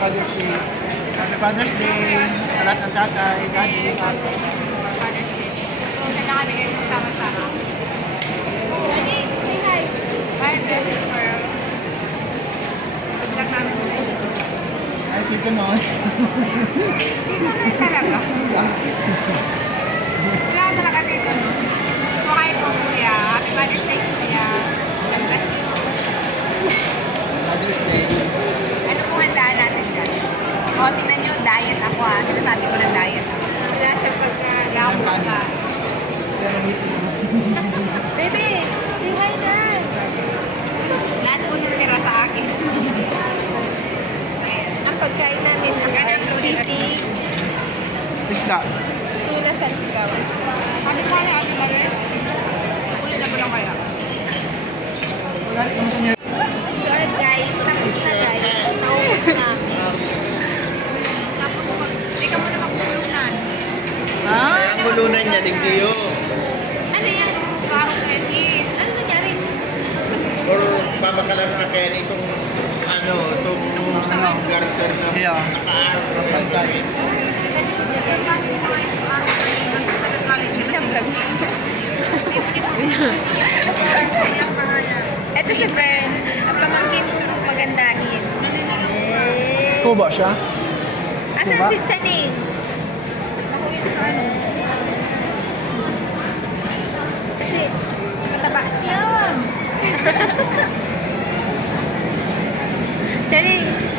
Father's Day. Happy Father's Day. Sa lahat ng tatay, daddy, ate. Father's Day. So, saan na kami kayo sama-sama? Say hi. Hi, baby girl. Good luck namin po. Ay, tito noon. Dito na yun talaga. Kailangan talaga dito, no? So, kayo po, kuya. Happy Father's Day, kuya. God bless you. Father's Day. Ano po handaan natin dyan? O, tingnan nyo, diet ako ah. Sinasabi ko ng diet ah. Wala siya pagka-gawin ka. Pero hit mo. Baby, say hi dad. Lahat po nang tira sa akin. Ang pagkain namin ay sisig, Isda. tuna sa lugaw. Kami pa na ate Maris. Uli na mo lang kaya. Wala, kamusta niya? So guys, tapos na guys. Naubos na. Tapos hindi ka muna magpulunan. Ang bulunan niya, digdiyo. Ano yan? Parang Kenny's. Ano nangyari? Or babakalan na kaya itong ano, itong garter na nakaarap na pagkain. Kasi ko mga isang araw sa college. Ito si Bren. Ang pamangkin kong magandahin. Ikaw ba siya? Asan Diba? si Chaning? Ako yun sa ano. Kasi mataba siya. Chaning!